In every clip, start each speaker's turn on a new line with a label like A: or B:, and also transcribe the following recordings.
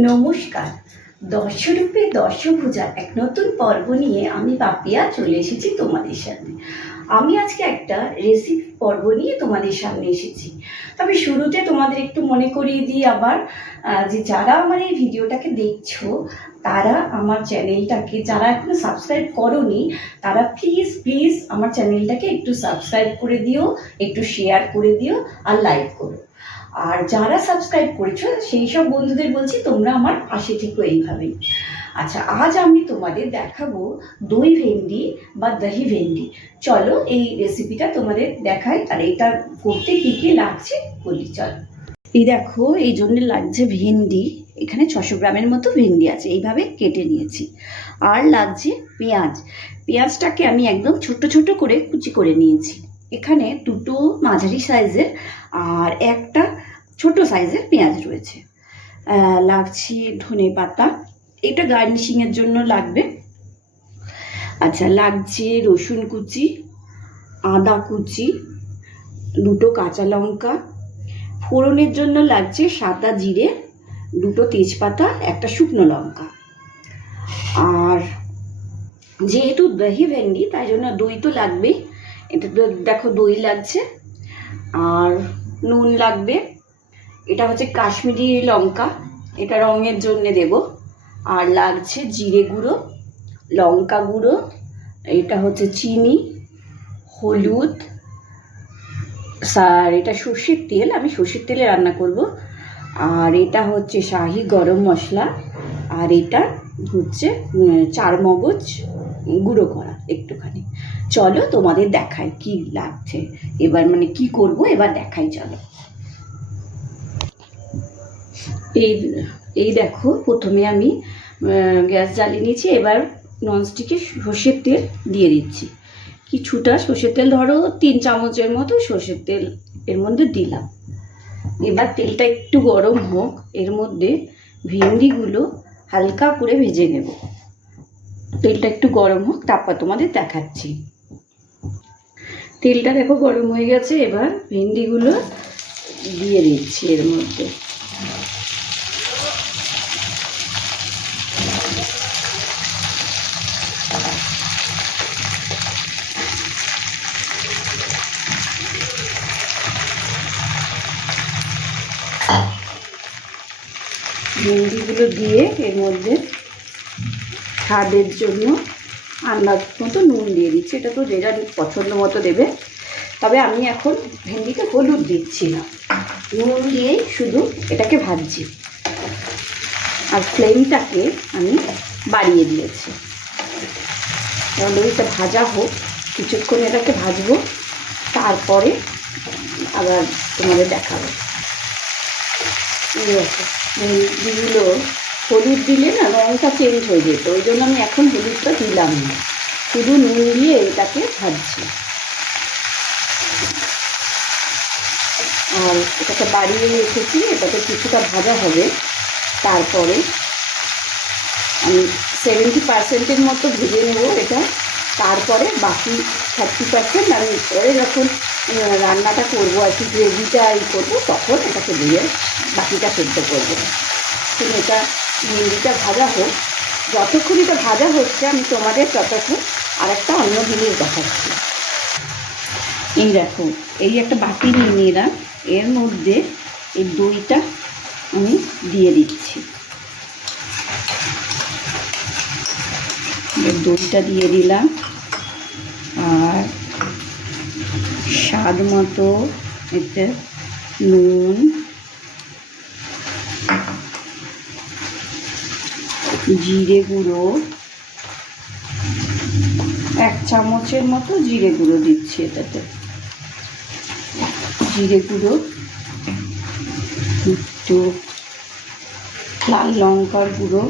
A: নমস্কার। দর্শরূপে দর্শভূজা এক নতুন পর্ব নিয়ে আমি পাপিয়া চলে এসেছি তোমাদের সামনে। আমি আজকে একটা রেসিপি পর্ব নিয়ে তোমাদের সামনে এসেছি। তবে শুরুতে তোমাদের একটু মনে করিয়ে দিই আবার যে যারা আমার এই ভিডিওটাকে দেখছ, তারা আমার চ্যানেলটাকে, যারা এখনও সাবস্ক্রাইব করনি, তারা প্লিজ প্লিজ আমার চ্যানেলটাকে একটু সাবস্ক্রাইব করে দিও, একটু শেয়ার করে দিও আর লাইক করো। আর যারা সাবস্ক্রাইব করেছ, সেই সব বন্ধুদের বলছি তোমরা আমার পাশে থেকো এইভাবেই। আচ্ছা আজ আমি তোমাদের দেখাবো দই ভেন্ডি বা দহি ভেন্ডি। চলো এই রেসিপিটা তোমাদের দেখাই আর এটা করতে কী কী লাগছে বলি, চলো। এই দেখো, এই জন্য লাগছে ভেন্ডি। এখানে ছশো গ্রামের মতো ভেন্ডি আছে, এইভাবে কেটে নিয়েছি। আর লাগছে পেঁয়াজ। পেঁয়াজটাকে আমি একদম ছোট ছোট করে কুচি করে নিয়েছি। এখানে দুটো মাঝারি সাইজের আর একটা ছোট সাইজের পেঁয়াজ রয়েছে। লাগছে ধনে পাতা। এটা গার্নিশিংয়ের জন্য লাগবে। আচ্ছা লাগছে রসুন কুচি, আদা কুচি, দুটো কাঁচা লঙ্কা। ফোড়নের জন্য লাগছে সাদা জিরে, দুটো তেজপাতা, একটা শুকনো লঙ্কা। আর যেহেতু দহি ভেন্ডি, তাই জন্য দই তো লাগবেই। এটা দেখো দই লাগছে। আর নুন লাগবে। এটা হচ্ছে কাশ্মীরি লঙ্কা। এটা রঙের জন্য দেব। আর লাগছে জিরে গুঁড়ো, লঙ্কা গুঁড়ো, এটা হচ্ছে চিনি, হলুদ, আর এটা সর্ষের তেল, আমি সর্ষের তেলে রান্না করব। আর এটা হচ্ছে শাহি গরম মশলা, আর এটা হচ্ছে চার মগজ গুঁড়ো করা একটুখানি। চলো তোমাদের দেখাই কি লাগছে। এবার মানে কি করব, এবার দেখাই, চলো। এই এই দেখো, প্রথমে আমি গ্যাস জ্বালিয়ে নিয়েছি, এবার ননস্টিকে সর্ষের তেল দিয়ে দিচ্ছি। কিছুটা সর্ষের তেল, ধরো তিন চামচের মতো সর্ষের তেল এর মধ্যে দিলাম। এবার তেলটা একটু গরম হোক, এর মধ্যে ভেন্ডিগুলো হালকা করে ভেজে নেব। তেলটা একটু গরম হোক, তারপর তোমাদের দেখাচ্ছি। তেলটা দেখো গরম হয়ে গেছে, এবার ভেন্ডিগুলো দিয়ে দিচ্ছি এর মধ্যে। ভেন্ডিগুলো দিয়ে এর মধ্যে স্বাদের জন্য আন্দাজ মতো নুন দিয়ে দিচ্ছি। এটা তো যে যার পছন্দ মতো দেবে। তবে আমি এখন ভেন্ডিতে হলুদ দিচ্ছি না। নুন দিয়েই শুধু এটাকে ভাজছি। আর ফ্লেমটাকে আমি বাড়িয়ে দিয়েছি। তাহলে এটা ভাজা হোক কিছুক্ষণ এটাকে ভাজবো তারপরে আবার তোমাদের দেখাবো। এই দেখো, ভেন্ডিগুলো হলুদ দিলে না রঙটা চেঞ্জ হয়ে যেত। ওই জন্য আমি এখন হলুদটা দিলাম না। শুধু নুন দিয়ে এটাকে ভাজছি। আর এটাকে বাড়িয়ে রেখেছি এটাকে কিছুটা ভাজা হবে। তারপরে আমি সেভেন্টি পার্সেন্টের মতো ভেজে নেব এটা। তারপরে বাকি থার্টি পার্সেন্ট আমি পরে যখন রান্নাটা করব আর কি, গ্রেভিটা ই করব, তখন এটাকে দিয়ে বাকিটা সেদ্ধ করব। কিন্তু এটা ভেন্ডিটা ভাজা হোক, যতক্ষণ এটা ভাজা হচ্ছে, আমি তোমাদের ততক্ষণ আরেকটা অন্য জিনিস দেখাচ্ছি। এই দেখো, এই একটা বাটি নিয়ে নিলাম, এর মধ্যে এই দইটা আমি দিয়ে দিচ্ছি। দইটা দিয়ে দিলাম, আর স্বাদ মতো এতে নুন, জিরে গুঁড়ো, এক চামচের মতো জিরে গুঁড়ো দিচ্ছি এটাতে। জিরে গুঁড়ো, একটু লাল লঙ্কার গুঁড়ো।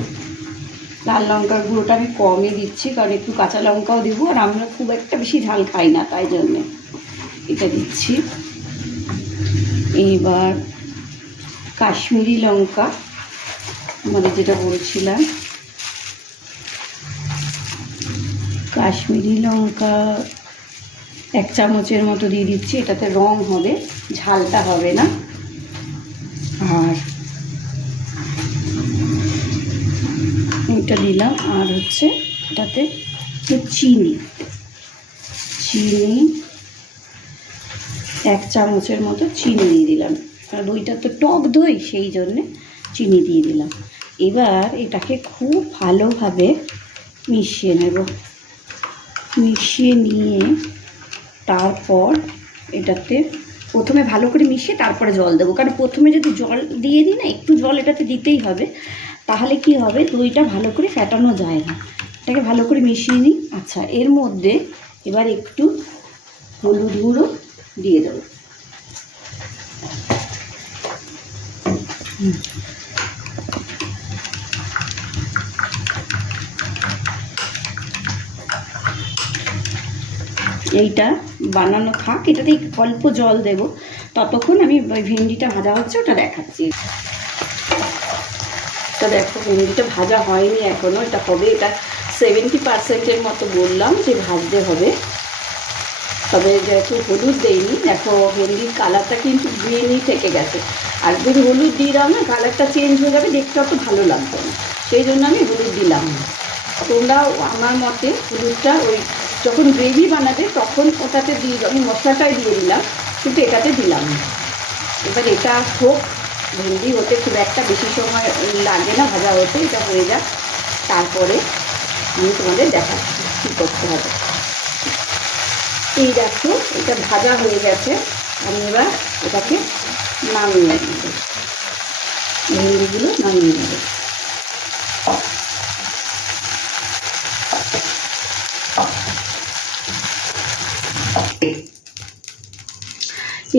A: লাল লঙ্কার গুঁড়োটা আমি কমই দিচ্ছি, কারণ একটু কাঁচা লঙ্কাও দেবো আর আমরা খুব একটা বেশি ঝাল খাই না, তাই জন্যে। এটা দিচ্ছি। এইবার কাশ্মীরি লঙ্কা মানে যেটা বলছিলাম। কাশ্মীরি লঙ্কা এক চামচের মতো দিয়ে দিচ্ছি, এটাতে রং হবে, ঝালটা হবে না। আর এটা দিলাম, আর হচ্ছে এটাতে চিনি। চিনি এক চামচের মতো চিনি দিয়ে দিলাম। আর দইটা তো টক দই, সেই জন্যে চিনি দিয়ে দিলাম। এবার এটাকে খুব ভালোভাবে মিশিয়ে নেব। মিশিয়ে নিয়ে তারপর এটাতে প্রথমে ভালো করে মিশিয়ে তারপরে জল দেবো। কারণ প্রথমে যদি জল দিয়ে দিই না, একটু জল এটাতে দিতেই হবে। তাহলে কি হবে? দইটা ভালো করে ফেটানো যায় না। এটাকে ভালো করে মিশিয়ে নিই। আচ্ছা এর মধ্যে এবার একটু হলুদ গুঁড়ো দিয়ে দেবো। এইটা বানানো থাক, এটাতে অল্প জল দেব। ততক্ষণ আমি ভেন্ডিটা ভাজা হচ্ছে, ওটা দেখাচ্ছি। এটা দেখো, ভেন্ডিটা ভাজা হয়নি এখনও এটা হবে, এটা সেভেন্টি পার্সেন্টের মতো বললাম যে ভাজতে হবে। তবে যেহেতু হলুদ দেইনি, দেখো ভেন্ডির কালারটা কিন্তু গ্রিনই থেকে গেছে। আর যদি হলুদ দিয়ে দাও না, কালারটা চেঞ্জ হয়ে যাবে, দেখতে অত ভালো লাগবে না। সেই জন্য আমি হলুদ দিলাম। না তোমরাও আমার মতে হলুদটা ওই যখন গ্রেভি বানাবে, তখন ওটাতে দিয়ে আমি মশলাটাই দিয়ে দিলাম, কিন্তু এটাতে দিলাম না। এবার এটা হোক, ভেন্ডি হতে খুব একটা বেশি সময় লাগে না, ভাজা হতে, এটা হয়ে যাক। তারপরে আমি তোমাদের দেখাচ্ছি কী করতে হবে। এই দেখো, এটা ভাজা হয়ে গেছে। আমি এবার এটাকে নামিয়ে নেব। ভেন্ডিগুলো নামিয়ে নেব।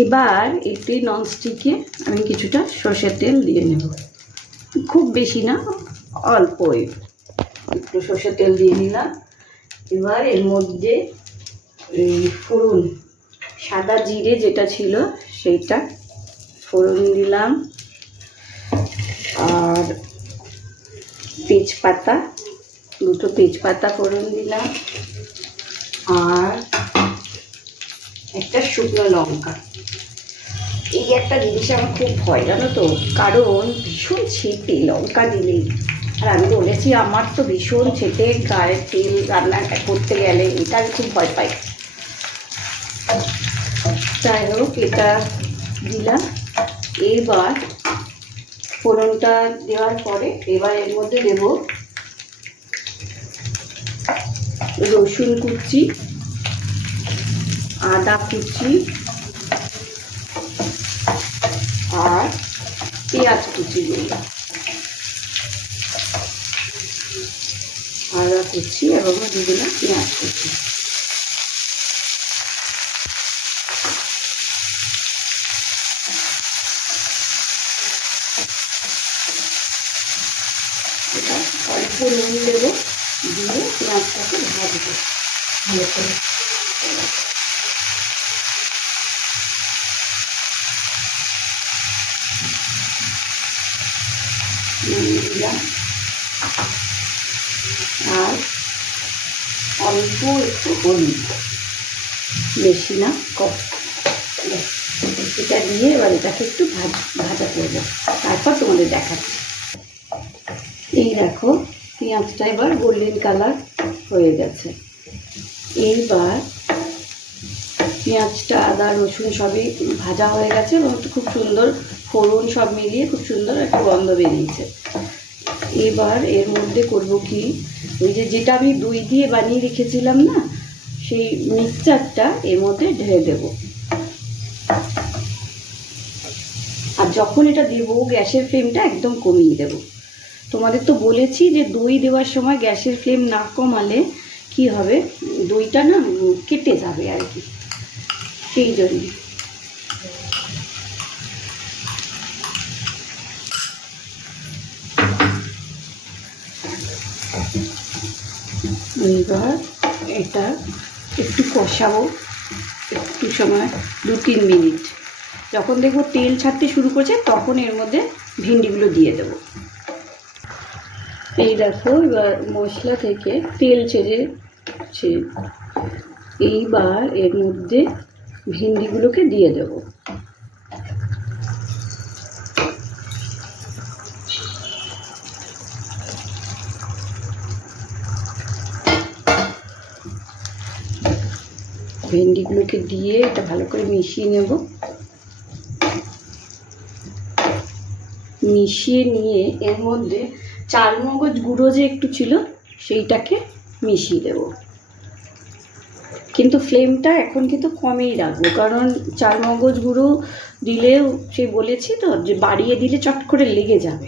A: এবার এতে ননস্টিকে আমি কিছুটা সর্ষের তেল দিয়ে নেব। খুব বেশি না, অল্পই। একটু সর্ষের তেল দিয়ে নিলাম। এবার এর মধ্যে ফোড়ন। সাদা জিরে যেটা ছিল সেইটা ফোড়ন দিলাম। আর তেজপাতা, দুটো তেজপাতা ফোড়ন দিলাম। আর একটা শুকনো লঙ্কা। এই একটা জিনিস আমার খুব ভয়, জানো তো? কারণ ভীষণ ছেটে লঙ্কা দিলেই আর আমি বলেছি, আমার তো ভীষণ ছেটে গায়ে তেল রান্না করতে গেলে, এটা আমি খুব ভয় পাই। যাই হোক, এটা দিলাম। এবার ফোড়নটা দেওয়ার পরে এবার এর মধ্যে দেব রসুন কুচি, আদা কুচি আর পেঁয়াজ কুচি দিলাম আদা কুচি এবং দিয়ে দিলাম, পেঁয়াজ কুচি এটা অল্প নুন দেবো দিয়ে পেঁয়াজটাকে ভাজবো। ভালো করে। আর অল্প একটু হলুদ। বেশি না, কম। এটা দিয়ে এবার এটাকে একটু ভাজা করব তারপর তোমাদের দেখাচ্ছি। এই দেখো, পেঁয়াজটা এবার গোল্ডেন কালার হয়ে গেছে। এইবার পেঁয়াজটা, আদা, রসুন সবই ভাজা হয়ে গেছে এবং খুব সুন্দর ফোড়ন সব মিলিয়ে খুব সুন্দর একটা গন্ধ বেরিয়েছে। এবার এর মধ্যে করব কি? ওই যে যেটা আমি দই দিয়ে বানিয়ে রেখেছিলাম না, সেই মিক্সচারটা এর মধ্যে ঢেলে দেবো। আর যখন এটা দেবো, গ্যাসের ফ্লেমটা একদম কমিয়ে দেবো। তোমাদের তো বলেছি যে দই দেওয়ার সময় গ্যাসের ফ্লেম না কমালে কি হবে? দইটা না কেটে যাবে আর কি। সেই জন্য। এবার এটা একটু কষাবো একটু সময়, দু তিন মিনিট। যখন দেখব তেল ছাড়তে শুরু করছে, তখন এর মধ্যে ভেন্ডিগুলো দিয়ে দেবো। এই দেখো, এবার মশলা থেকে তেল ছেড়েছে এইবার এর মধ্যে ভিন্ডিগুলোকে দিয়ে দেব। ভেন্ডিগুলোকে দিয়ে এটা ভালো করে মিশিয়ে নেব। মিশিয়ে নিয়ে এর মধ্যে চারমগজ গুঁড়ো যে একটু ছিল, সেইটাকে মিশিয়ে দেব। কিন্তু ফ্লেমটা এখন কিন্তু কমেই রাখব, কারণ চার মগজ গুঁড়ো দিলেও সে বলেছি তো, যে বাড়িয়ে দিলে চট করে লেগে যাবে।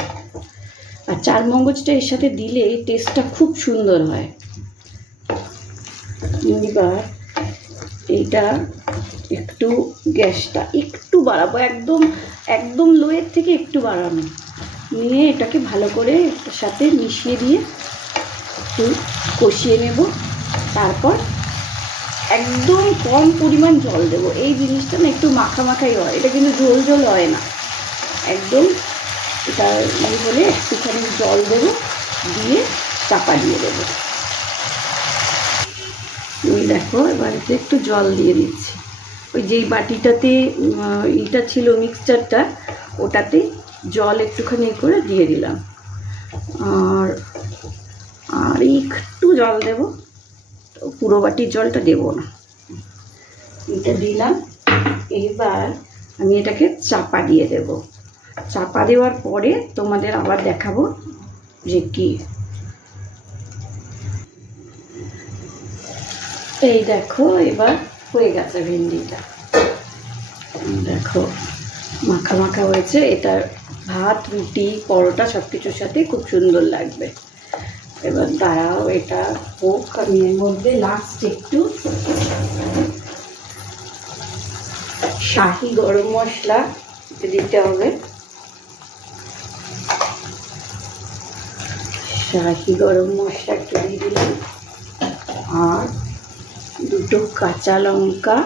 A: আর চার মগজটা এর সাথে দিলে টেস্টটা খুব সুন্দর হয়। এবার এইটা একটু গ্যাসটা একটু বাড়াবো, একদম একদম লোয়ের থেকে একটু বাড়ানো নিয়ে এটাকে ভালো করে সাথে মিশিয়ে দিয়ে একটু কষিয়ে নেব। তারপর একদম কম পরিমাণ জল দেবো। এই জিনিসটা না একটু মাখা মাখাই হয়, এটা কিন্তু ঝোল ঝোল হয় না। একদম এটা ইয়ে হলে একটুখানি জল দেবো, দিয়ে চাপা দিয়ে দেবো। তুমি দেখো এবারেতে একটু জল দিয়ে দিচ্ছি। ওই যেই বাটিটাতে ইটা ছিল মিক্সচারটা ওটাতে জল একটুখানি করে দিয়ে দিলাম। আর আর একটু জল দেব। তো পুরো বাটির জলটা দেবো না। এটা দিলাম। এবার আমি এটাকে চাপা দিয়ে দেব। চাপা দেওয়ার পরে তোমাদের আবার দেখাবো যে কি। এই দেখো, এবার হয়ে গেছে ভেন্ডিটা। দেখো, মাখা মাখা হয়েছে। এটা ভাত, রুটি, পরোটা সব কিছুর সাথে খুব সুন্দর লাগবে। এবার দাঁড়াও, এটা হোক, আমি এর মধ্যে লাস্ট একটু শাহি গরম মশলা দিতে হবে। শাহি গরম মশলা একটু দিয়ে দিলাম। আর দুটো কাঁচা লঙ্কা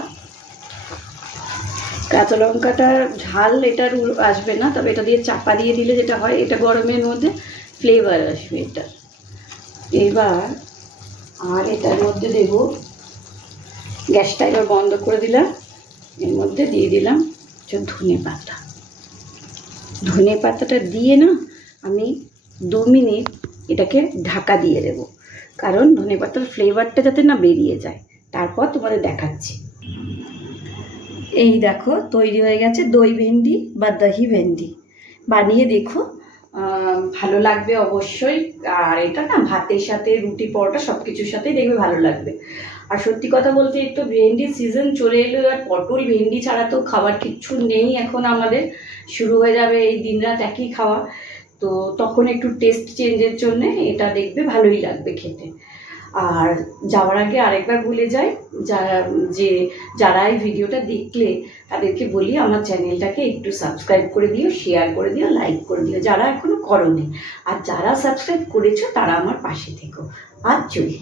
A: কাঁচা লঙ্কাটার ঝাল এটার আসবে না, তবে এটা দিয়ে চাপা দিয়ে দিলে যেটা হয়, এটা গরমের মধ্যে ফ্লেভার আসবে এটা। এবার আর এটার মধ্যে দেব গ্যাসটা এবার বন্ধ করে দিলাম, এর মধ্যে দিয়ে দিলাম ধনে পাতা। ধনে পাতাটা দিয়ে না আমি দু মিনিট এটাকে ঢাকা দিয়ে দেবো, কারণ ধনে পাতার ফ্লেভারটা যাতে না বেরিয়ে যায়। তারপর তোমাদের দেখাচ্ছি। এই দেখো, তৈরি হয়ে গেছে দই ভেন্ডি বা দহি ভেন্ডি। বানিয়ে দেখো ভালো লাগবে অবশ্যই। আর এটা না, ভাতের সাথে রুটি, পরোটা সব কিছুর সাথেই দেখবে ভালো লাগবে। আর সত্যি কথা বলতে একটু ভেন্ডির সিজন চলে এলো, আর পটল ভেন্ডি ছাড়া তো খাবার কিচ্ছু নেই এখন আমাদের। শুরু হয়ে যাবে এই দিনরাত একই খাওয়া। তো তখন একটু টেস্ট চেঞ্জের জন্য এটা দেখবে ভালোই লাগবে খেতে। আর যাওয়ার আগে আরেকবার বলে যাই, যারা, যে যারা এই ভিডিওটা দেখলে তাদেরকে বলি, আমার চ্যানেলটাকে একটু সাবস্ক্রাইব করে দিও শেয়ার করে দিও লাইক করে দিও, যারা এখনও করনি। আর যারা সাবস্ক্রাইব করেছ তারা আমার পাশে থেকো। আর চলি।